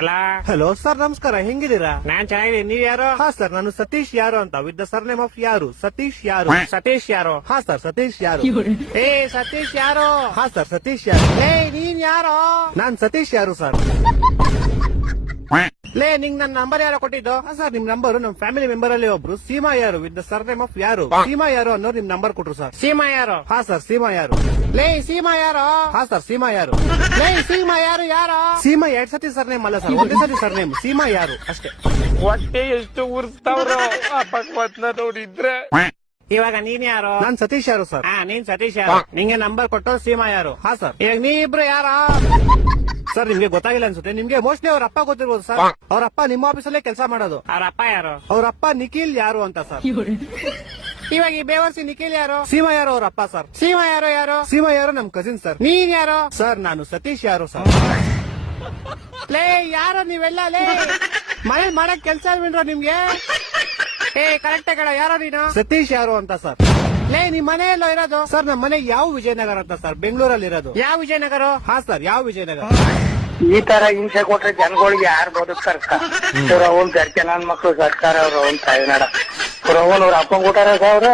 ಅಲ್ಲ hello sir, ನಮಸ್ಕಾರ. ಹೆಂಗಿದ್ದೀರಾ? ನಾನ್ ಚೆನ್ನಾಗಿದ್ದೀನಿ. ನೀವ್ ಯಾರು? ಹಾ ಸರ್, ನಾನು ಸತೀಶ್ ಯಾರು ಅಂತ, ವಿತ್ ದ ಸರ್ನೇಮ್ ಆಫ್ ಯಾರು. ಸತೀಶ್ ಯಾರು. ಸತೀಶ್ ಯಾರು? ಹಾ ಸರ್, ಸತೀಶ್ ಯಾರು. ಏ ಸತೀಶ್ ಯಾರು? ಹಾ ಸರ್, ಸತೀಶ್ ಯಾರು. ಏ ನೀನ್ ಯಾರು? ನಾನ್ ಸತೀಶ್ ಯಾರು ಸರ್. ಲೇ ನಿಂಗ್ ನನ್ ನಂಬರ್ ಯಾರೋ ಕೊಟ್ಟಿದ್ದು? ಹಾ ಸರ್, ನಿಮ್ ನಂಬರ್ ನಮ್ ಫ್ಯಾಮಿಲಿ ಮೆಂಬರ್ ಅಲ್ಲಿ ಒಬ್ರು ಸೀಮಾ ಯಾರು ವಿತ್ ದ ಸರ್ನೇಮ್ ಆಫ್ ಯಾರು. ಸೀಮಾ ಯಾರು ಅನ್ನೋರು ನಿಮ್ ನಂಬರ್ ಕೊಟ್ರು ಸರ್. ಸೀಮಾ ಯಾರು? ಹಾ ಸರ್, ಸೀಮಾ ಯಾರು. ಲೇ ಸೀಮಾ ಯಾರು? ಹಾ ಸರ್, ಸೀಮಾ ಯಾರು. ಲೇ ಸೀಮಾ ಯಾರು? ಯಾರು? ಸೀಮಾ 2 ಸತಿ ಸರ್ನೇಮ್ ಅಲ್ಲ ಸರ್, ಒಂದೇ ಸತಿ ಸರ್ನೇಮ್. ಸೀಮಾ ಯಾರು ಅಷ್ಟೇ. ಹೊಟ್ಟೆ ಎಷ್ಟು ಉರ್ಸ್ತಾವ್ರೋ ಆ ಭಗವತ್ನ ನೋಡಿದ್ರೆ. ಇವಾಗ ನೀನ್ ಯಾರು? ನಾನ್ ಸತೀಶ್ ಯಾರು ಸರ್. ಹಾ ನೀನ್ ಸತೀಶ್ ಯಾರು? ನಿಂಗೆ ನಂಬರ್ ಕೊಟ್ಟು ಸೀಮಾ ಯಾರು? ಹಾ ಸರ್. ಈಗ ನೀ ಇಬ್ರು ಯಾರ? ಸರ್, ನಿಮ್ಗೆ ಗೊತ್ತಾಗಿಲ್ಲ ಅನ್ಸುತ್ತೆ. ನಿಮ್ಗೆ ಮೋಸ್ಟ್ಲಿ ಅವ್ರ ಅಪ್ಪ ಗೊತ್ತಿರ್ಬೋದು ಸರ್. ಅವ್ರ ಅಪ್ಪ ನಿಮ್ಮ ಆಫೀಸಲ್ಲೇ ಕೆಲಸ ಮಾಡೋದು. ಅವ್ರ ಅಪ್ಪ ಯಾರು? ಅವ್ರ ಅಪ್ಪ ನಿಖಿಲ್ ಯಾರು ಅಂತ ಸರ್. ಇವಾಗ ಈ ಬೇವರ್ಸಿ ನಿಖಿಲ್ ಯಾರು? ಸೀಮಾ ಯಾರು ಅವ್ರ ಅಪ್ಪ ಸರ್. ಸೀಮಾ ಯಾರು? ಯಾರು? ಸೀಮಾ ಯಾರು ನಮ್ ಕಸಿನ್ ಸರ್. ನೀನ್ ಯಾರು? ಸರ್, ನಾನು ಸತೀಶ್ ಯಾರು ಸರ್. ಲೇ ಯಾರು ನೀವೆಲ್ಲ? ಲೇ ಮನೇಲಿ ಮಾಡಕ್ ಕೆಲ್ಸ ಬಿಡ್ರ ನಿಮ್ಗೆ? ಏ ಕರೆಕ್ಟ್ ಕಡ ಯಾರೋ ನೀನು? ಸತೀಶ್ ಯಾರು ಅಂತ ಸರ್. ಲೇ ನಿಮ್ ಮನೆ ಎಲ್ಲೋ ಇರೋದು? ಸರ್, ನಮ್ಮ ಮನೆ ಯಾವ ವಿಜಯನಗರ ಅಂತ ಸರ್, ಬೆಂಗಳೂರಲ್ಲಿ ಇರೋದು. ಯಾವ ವಿಜಯನಗರ? ಹಾ ಸರ್, ಯಾವ ವಿಜಯನಗರ. ಈ ತರ ಹಿಂಸೆ ಕೊಟ್ರೆ ಜನಗಳಿಗೆ ಯಾರು ಬದುಕ್ತಾರಕ್ಕ? ಅವ್ರ ಅವ್ನ್ ಗರ್ಕೆ ನನ್ ಮಕ್ಳು ಸರ್ಕಾರ ಅವ್ರ ಅವ್ನ್ ತಾಯಿನಾಡ ಅವ್ರ ಅವ್ರ ಅಪ್ಪಂಗ್ ಕೊಟ್ಟಾರ ಅವ್ರ